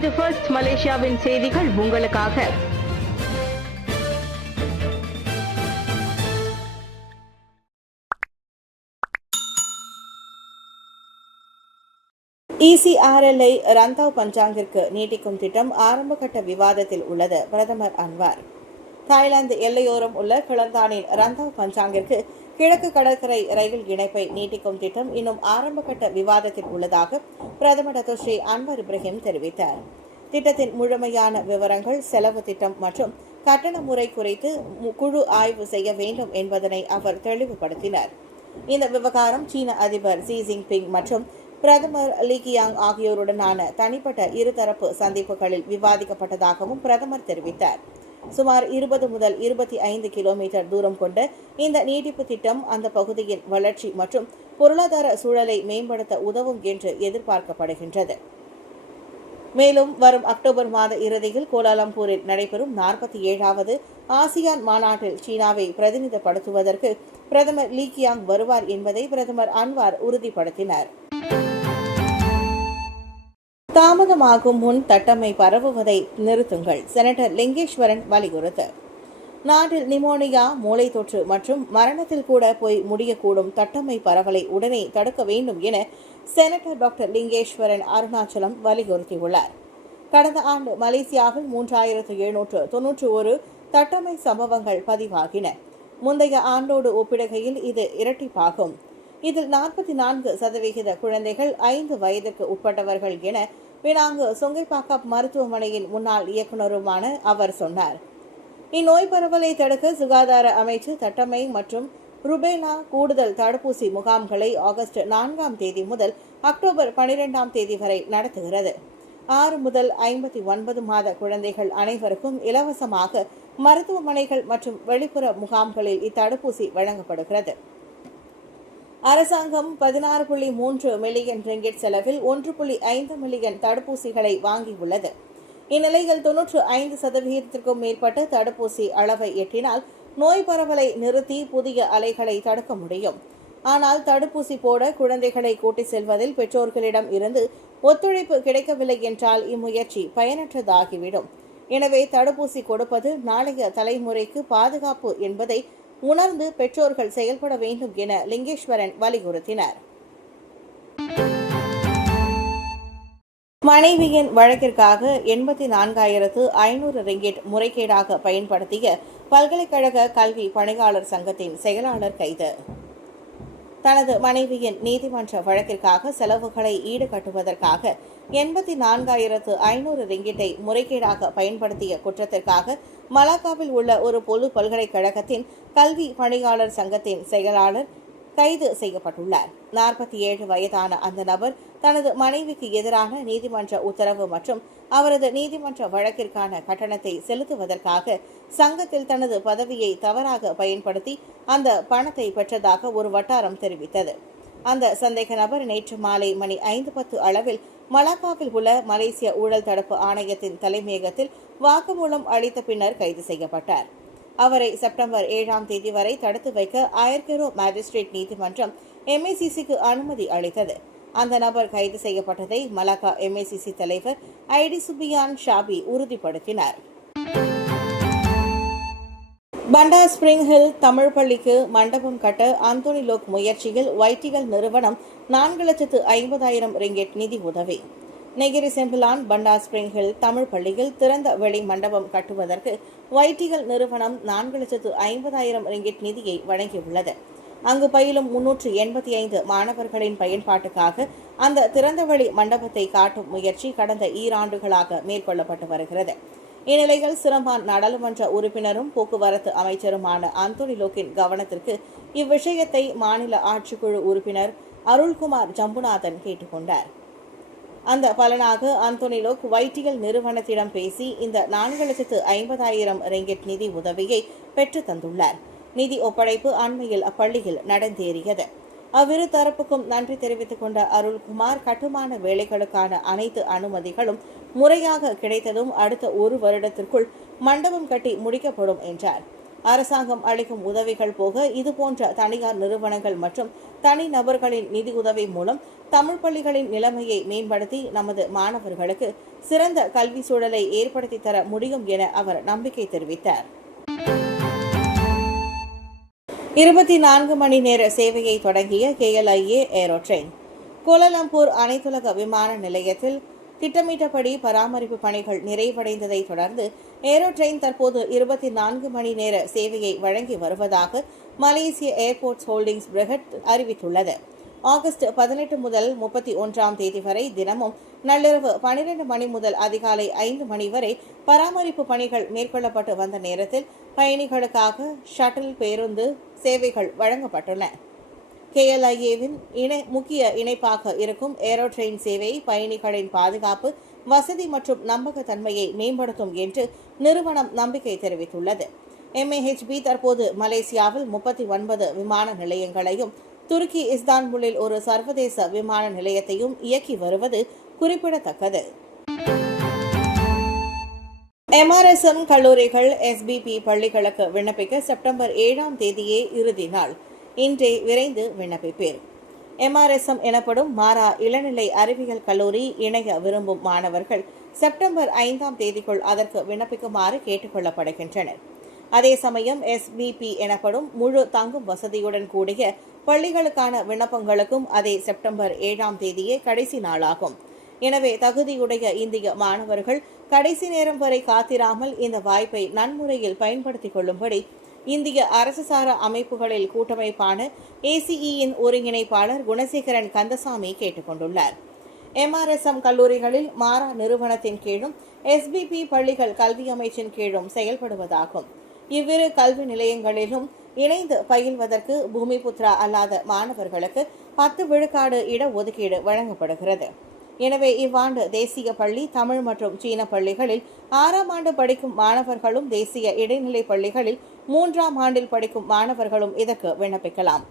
இது ஃபர்ஸ்ட் மலேசியாவின் செய்திகள் உங்களுக்காக. ECRLஐ ரந்தாவ் பஞ்சாங்கிற்கு நீட்டிக்கும் திட்டம் ஆரம்பகட்ட விவாதத்தில் உள்ளது. பிரதமர் அன்வார். தாய்லாந்து எல்லையோரம் உள்ள கிளந்தானின் ரந்தாவ் பஞ்சாங்கிற்கு கிழக்கு கடற்கரை ரயில் இணைப்பை நீட்டிக்கும் திட்டம் இன்னும் ஆரம்பகட்ட விவாதத்தில் உள்ளதாக பிரதமர் டத்தோஸ்ரீ அன்வார் இப்ராஹிம் தெரிவித்தார். திட்டத்தின் முழுமையான விவரங்கள், செலவு திட்டம் மற்றும் கட்டண முறை குறித்து குழு ஆய்வு செய்ய வேண்டும் என்பதனை அவர் தெளிவுபடுத்தினார். இந்த விவகாரம் சீன அதிபர் ஜி ஜின்பிங் மற்றும் பிரதமர் லீ கியாங் ஆகியோருடனான தனிப்பட்ட இருதரப்பு சந்திப்புகளில் விவாதிக்கப்பட்டதாகவும் பிரதமர் தெரிவித்தார். சுமார் 20 முதல் 25 கிலோமீட்டர் தூரம் கொண்ட இந்த நீட்டிப்பு திட்டம் அந்த பகுதியின் வளர்ச்சி மற்றும் பொருளாதார சூழலை மேம்படுத்த உதவும் என்று எதிர்பார்க்கப்படுகின்றது. மேலும் வரும் அக்டோபர் மாத இறுதியில் கோலாலம்பூரில் நடைபெறும் 47வது ஆசியான் மாநாட்டில் சீனாவை பிரதிநிதிப்படுத்துவதற்கு பிரதமர் லீ கியாங் வருவார் என்பதை பிரதமர் அன்வார் உறுதிப்படுத்தினார். தாமதமாகும் முன் தட்டம்மை பரவுவதை நிறுத்துங்கள். செனட்டர் லிங்கேஸ்வரன் வலியுறுத்து. நாட்டில் நிமோனியா, மூளை தொற்று மற்றும் மரணத்தில் கூட போய் முடியக்கூடும் தட்டம்மை பரவலை உடனே தடுக்க வேண்டும் என செனட்டர் டாக்டர் லிங்கேஸ்வரன் அருணாச்சலம் வலியுறுத்தியுள்ளார். கடந்த ஆண்டு மலேசியாவில் 3791 தட்டம்மை சம்பவங்கள் பதிவாகின. முந்தைய ஆண்டோடு ஒப்பிடுகையில் இது இரட்டிப்பாகும். இதில் 44% குழந்தைகள் 5 வயதுக்கு உட்பட்டவர்கள் என பினாங்கு சுங்கைப்பாக்கம் மருத்துவமனையின் முன்னாள் இயக்குநருமான அவர் சொன்னார். இந்நோய் பரவலை தடுக்க சுகாதார அமைச்சு தட்டம்மை மற்றும் ருபேலா கூடுதல் தடுப்பூசி முகாம்களை ஆகஸ்ட் 4ஆம் தேதி முதல் அக்டோபர் 12ஆம் தேதி வரை நடத்துகிறது. 6 முதல் 59 மாத குழந்தைகள் அனைவருக்கும் இலவசமாக மருத்துவமனைகள் மற்றும் வெளிப்புற முகாம்களில் இத்தடுப்பூசி வழங்கப்படுகிறது. அரசாங்கம் 16.3 மில்லியன் ரிங்கிட் செலவில் 1.5 மில்லியன் தடுப்பூசிகளை வாங்கியுள்ளது. இந்நிலையில் 95% மேற்பட்ட தடுப்பூசி அளவை எட்டினால் நோய் பரவலை நிறுத்தி புதிய அலைகளை தடுக்க முடியும். ஆனால் தடுப்பூசி போட குழந்தைகளை கூட்டிச் செல்வதில் பெற்றோர்களிடம் இருந்து ஒத்துழைப்பு கிடைக்கவில்லை என்றால் இம்முயற்சி பயனற்றதாகிவிடும். எனவே தடுப்பூசி கொடுப்பது நாளைய தலைமுறைக்கு பாதுகாப்பு என்பதை உணர்ந்து பெற்றோர்கள் செயல்பட வேண்டும் என லிங்கேஸ்வரன் வலியுறுத்தினார். மனைவியின் வழக்கிற்காக 84,500 ரிங்கிட் முறைகேடாக பயன்படுத்திய பல்கலைக்கழக கல்வி பணியாளர் சங்கத்தின் செயலாளர் கைது. தனது மனைவியின் நீதிமன்ற வழக்கிற்காக செலவுகளை ஈடுகட்டுவதற்காக 84,500 ரிங்கிட்டை முறைகேடாக பயன்படுத்திய குற்றத்திற்காக மலாக்காவில் உள்ள ஒரு பொது பல்கலைக்கழகத்தின் கல்வி பணியாளர் சங்கத்தின் செயலாளர் கைது செய்யப்பட்டுள்ளார். 47 வயதான அந்த நபர் தனது மனைவிக்கு எதிரான நீதிமன்ற உத்தரவு மற்றும் அவரது நீதிமன்ற வழக்கிற்கான கட்டணத்தை செலுத்துவதற்காக சங்கத்தில் தனது பதவியை தவறாக பயன்படுத்தி அந்த பணத்தை பெற்றதாக ஒரு வட்டாரம் தெரிவித்தது. அந்த சந்தேக நபர் நேற்று மாலை மணி 5:10 அளவில் மலாக்காவில் உள்ள மலேசிய ஊழல் தடுப்பு ஆணையத்தின் தலைமையகத்தில் வாக்குமூலம் அளித்த பின்னர் கைது செய்யப்பட்டார். அவரை செப்டம்பர் 7ஆம் தேதி வரை தடுத்து வைக்க ஆயர்கெரோ மேஜிஸ்ட்ரேட் நீதிமன்றம் MACCக்கு அனுமதி அளித்தது. அந்த நபர் கைது செய்யப்பட்டதை மலாக்கா MACC தலைவர் ஐடி சுபியான் ஷாபி உறுதிப்படுத்தினார். பண்டார் ஸ்பிரிங் ஹில் தமிழ் பள்ளிக்கு மண்டபம் கட்ட அந்தோனி லோக் முயற்சியில் வைட்டிகல் நிறுவனம் 4,50,000 ரிங்கிட் நிதி உதவி. நெகிரி செம்பிலான் பண்டார் ஸ்பிரிங் ஹில் தமிழ் பள்ளியில் திறந்த வெளி மண்டபம் கட்டுவதற்கு வைட்டிகல் நிறுவனம் 4,50,000 ரிங்கிட் நிதியை வழங்கியுள்ளது. அங்கு பயிலும் 385 மாணவர்களின் பயன்பாட்டுக்காக அந்த திறந்தவெளி மண்டபத்தை காட்டும் முயற்சி கடந்த 2 ஆண்டுகளாக மேற்கொள்ளப்பட்டு வருகிறது. இந்நிலையில் சிரம்பான் நாடாளுமன்ற உறுப்பினரும் போக்குவரத்து அமைச்சருமான அந்தோனி லோக்கின் கவனத்திற்கு இவ்விஷயத்தை மாநில ஆட்சிக்குழு உறுப்பினர் அருள்குமார் ஜம்புநாதன் கேட்டுக்கொண்டார். அந்த பலனாக அந்தோனி லோக் வைட்டிகல் நிறுவனத்திடம் பேசி இந்த 4,50,000 ரிங்கிட் நிதி உதவியை பெற்று தந்துள்ளார். நிதி ஒப்படைப்பு அண்மையில் அப்பள்ளியில் நடந்தேறியது. அவ்விரு தரப்புக்கும் நன்றி தெரிவித்துக் கொண்ட அருள்குமார் கட்டுமான வேலைகளுக்கான அனைத்து அனுமதிகளும் முறையாக கிடைத்ததும் அடுத்த 1 வருடத்திற்குள் மண்டபம் கட்டி முடிக்கப்படும் என்றார். அரசாங்கம் அளிக்கும் உதவிகள் போக இதுபோன்ற தனியார் நிறுவனங்கள் மற்றும் தனிநபர்களின் நிதியுதவி மூலம் தமிழ் பள்ளிகளின் நிலைமையை மேம்படுத்தி நமது மாணவர்களுக்கு சிறந்த கல்வி சூழலை ஏற்படுத்தி தர முடியும் என அவர் நம்பிக்கை தெரிவித்தார். 24 மணி நேர சேவையை தொடங்கிய KLIA ஏரோட்ரெயின் கோலாலம்பூர் அனைத்துலக விமான நிலையத்தில் திட்டமிட்டபடி பராமரிப்பு பணிகள் நிறைவடைந்ததை தொடர்ந்து ஏரோட்ரெயின் தற்போது 24 மணி நேர சேவையை வழங்கி வருவதாக மலேசிய ஏர்போர்ட்ஸ் ஹோல்டிங்ஸ் பிரிகட் அறிவித்துள்ளது. ஆகஸ்ட் 18 முதல் 31ஆம் தேதி வரை தினமும் நள்ளிரவு 12 மணி முதல் அதிகாலை 5 மணி வரை பராமரிப்பு பணிகள் மேற்கொள்ளப்பட்டு வந்த நேரத்தில் பயணிகளுக்காக ஷட்டில் பேருந்து சேவைகள் வழங்கப்பட்டுள்ளன. KLIAவின் முக்கிய இணைப்பாக இருக்கும் ஏரோட்ரெயின் சேவை பயணிகளின் பாதுகாப்பு, வசதி மற்றும் நம்பகத்தன்மையை மேம்படுத்தும் என்று நிறுவனம் நம்பிக்கை தெரிவித்துள்ளது. MAHB தற்போது மலேசியாவில் 39 விமான நிலையங்களையும் துருக்கி இஸ்தான்புல்லில் ஒரு சர்வதேச விமான நிலையத்தையும் இயக்கி வருவது குறிப்பிடத்தக்கது. MRSM கல்லூரிகள் SBP பள்ளிகளுக்கு விண்ணப்பிக்க செப்டம்பர் 7ஆம் தேதியே இறுதி நாள். இன்றே விரைந்து விண்ணப்பிப்பேர். MRSM எனப்படும் மாறா இளநிலை அறிவியல் கல்லூரி இணைய விரும்பும் மாணவர்கள் செப்டம்பர் 5ஆம் தேதிக்குள் அதற்கு விண்ணப்பிக்குமாறு கேட்டுக் கொள்ளப்படுகின்றனர். அதே சமயம் SBP எனப்படும் முழு தங்கும் வசதியுடன் கூடிய பள்ளிகளுக்கான விண்ணப்பங்களுக்கும் அதே செப்டம்பர் 7ஆம் தேதியே கடைசி நாளாகும். எனவே தகுதியுடைய இந்திய மாணவர்கள் கடைசி நேரம் வரை காத்திராமல் இந்த வாய்ப்பை நன்முறையில் பயன்படுத்திக் கொள்ளும்படி இந்திய அரசு சாரா அமைப்புகளில் கூட்டமைப்பான ACEயின் ஒருங்கிணைப்பாளர் குணசேகரன் கந்தசாமி கேட்டுக் கொண்டுள்ளார். MRSM கல்லூரிகளில் மாறா நிறுவனத்தின் கீழும் SBP பள்ளிகள் கல்வி அமைச்சின் கீழும் செயல்படுவதாகும். இவ்விரு கல்வி நிலையங்களிலும் இணைந்து பயில்வதற்கு பூமிபுத்ரா அல்லாத மாணவர்களுக்கு 10 விழுக்காடு இடஒதுக்கீடு வழங்கப்படுகிறது. எனவே இவ்வாண்டு தேசிய பள்ளி, தமிழ் மற்றும் சீன பள்ளிகளில் 6ஆம் ஆண்டு படிக்கும் மாணவர்களும், தேசிய இடைநிலை பள்ளிகளில் 3ஆம் ஆண்டில் படிக்கும் மாணவர்களும் இதற்கு விண்ணப்பிக்கலாம்.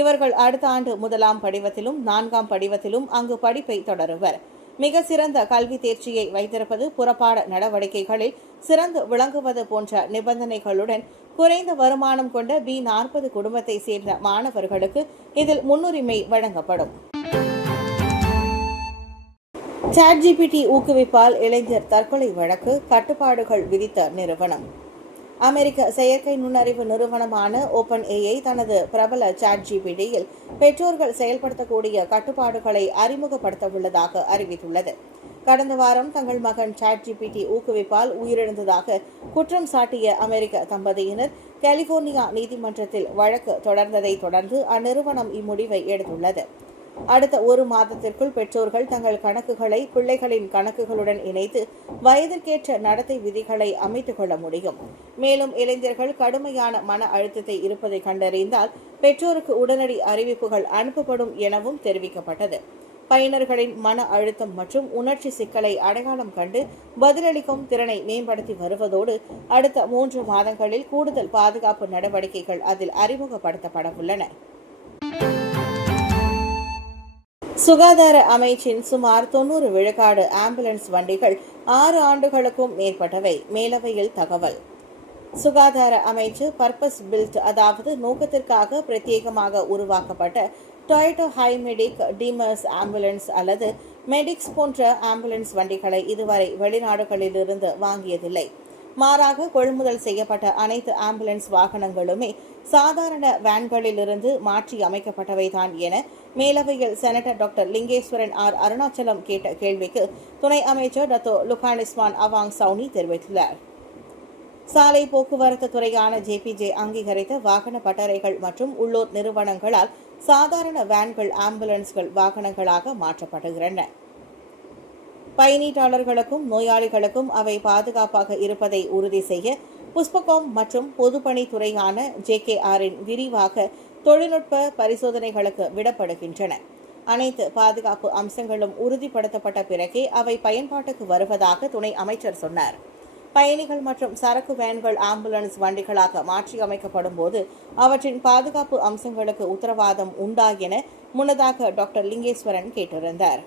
இவர்கள் அடுத்த ஆண்டு 1ஆம் படிவத்திலும் 4ஆம் படிவத்திலும் அங்கு படிப்பை தொடருவர். மிக சிறந்த கல்வி தேர்ச்சியை வைத்திருப்பது, புறப்பாட நடவடிக்கைகளில் சிறந்து விளங்குவது போன்ற நிபந்தனைகளுடன் குறைந்த வருமானம் கொண்ட B40 குடும்பத்தை சேர்ந்த மாணவர்களுக்கு இதில் முன்னுரிமை வழங்கப்படும். ChatGPT ஊக்குவிப்பால் இளைஞர் தற்கொலை வழக்கு, கட்டுப்பாடுகள் விதித்த நிறுவனம். அமெரிக்க செயற்கை நுண்ணறிவு நிறுவனமான OpenAI தனது பிரபல ChatGPTயில் பெற்றோர்கள் செயல்படுத்தக்கூடிய கட்டுப்பாடுகளை அறிமுகப்படுத்தவுள்ளதாக அறிவித்துள்ளது. கடந்த வாரம் தங்கள் மகன் ChatGPT ஊக்குவிப்பால் உயிரிழந்ததாக குற்றம் சாட்டிய அமெரிக்க தம்பதியினர் கலிபோர்னியா நீதிமன்றத்தில் வழக்கு தொடர்ந்ததை தொடர்ந்து அந்நிறுவனம் இம்முடிவை எடுத்துள்ளது. அடுத்த 1 மாதத்திற்குள் பெற்றோர்கள் தங்கள் கணக்குகளை பிள்ளைகளின் கணக்குகளுடன் இணைத்து வயதிற்கேற்ற நடத்தை விதிகளை அமைத்துக் கொள்ள முடியும். மேலும் இளைஞர்கள் கடுமையான மன அழுத்தத்தை இருப்பதை கண்டறிந்தால் பெற்றோருக்கு உடனடி அறிவிப்புகள் அனுப்பப்படும் எனவும் தெரிவிக்கப்பட்டது. பயனர்களின் மன அழுத்தம் மற்றும் உணர்ச்சி சிக்கலை அடையாளம் கண்டு பதிலளிக்கும் திறனை மேம்படுத்தி வருவதோடு அடுத்த 3 மாதங்களில் கூடுதல் பாதுகாப்பு நடவடிக்கைகள் அதில் அறிமுகப்படுத்தப்படவுள்ளன. சுகாதார அமைச்சின் சுமார் 90 விழுக்காடு ஆம்புலன்ஸ் வண்டிகள் 6 ஆண்டுகளுக்கும் மேற்பட்டவை. மேலவையில் தகவல். சுகாதார அமைச்சு பர்பஸ் பில்ட், அதாவது நோக்கத்திற்காக பிரத்யேகமாக உருவாக்கப்பட்ட டொயோட்டா ஹைமெடிக், டீமர்ஸ் ஆம்புலன்ஸ் அல்லது மெடிக்ஸ் போன்ற ஆம்புலன்ஸ் வண்டிகளை இதுவரை வெளிநாடுகளிலிருந்து வாங்கியதில்லை. மாறாக கொள்முதல் செய்யப்பட்ட அனைத்து ஆம்புலன்ஸ் வாகனங்களுமே சாதாரண வேன்களிலிருந்து மாற்றி அமைக்கப்பட்டவைதான் என மேலவையில் செனட்டர் டாக்டர் லிங்கேஸ்வரன் அருணாச்சலம் கேட்ட கேள்விக்கு துணை அமைச்சர் டத்தோ லுகானிஸ்வான் அவாங் சவுனி தெரிவித்துள்ளார். சாலை போக்குவரத்து துறையான JPJ அங்கீகரித்த வாகன பட்டறைகள் மற்றும் உள்ளூர் நிறுவனங்களால் சாதாரண வேன்கள் ஆம்புலன்ஸ்கள் வாகனங்களாக மாற்றப்படுகின்றன. பயணீட்டாளர்களுக்கும் நோயாளிகளுக்கும் அவை பாதுகாப்பாக இருப்பதை உறுதி செய்ய புஷ்பகாம் மற்றும் பொதுப்பணித்துறையான JKRஇன் விரிவாக தொழில்நுட்ப பரிசோதனைகளுக்கு விடப்படுகின்றன. அனைத்து பாதுகாப்பு அம்சங்களும் உறுதிப்படுத்தப்பட்ட பிறகே அவை பயன்பாட்டுக்கு வருவதாக துணை அமைச்சர் சொன்னார். பயணிகள் மற்றும் சரக்கு வேன்கள் ஆம்புலன்ஸ் வண்டிகளாக மாற்றியமைக்கப்படும் போது அவற்றின் பாதுகாப்பு அம்சங்களுக்கு உத்தரவாதம் உண்டா என முன்னதாக டாக்டர் லிங்கேஸ்வரன் கேட்டிருந்தார்.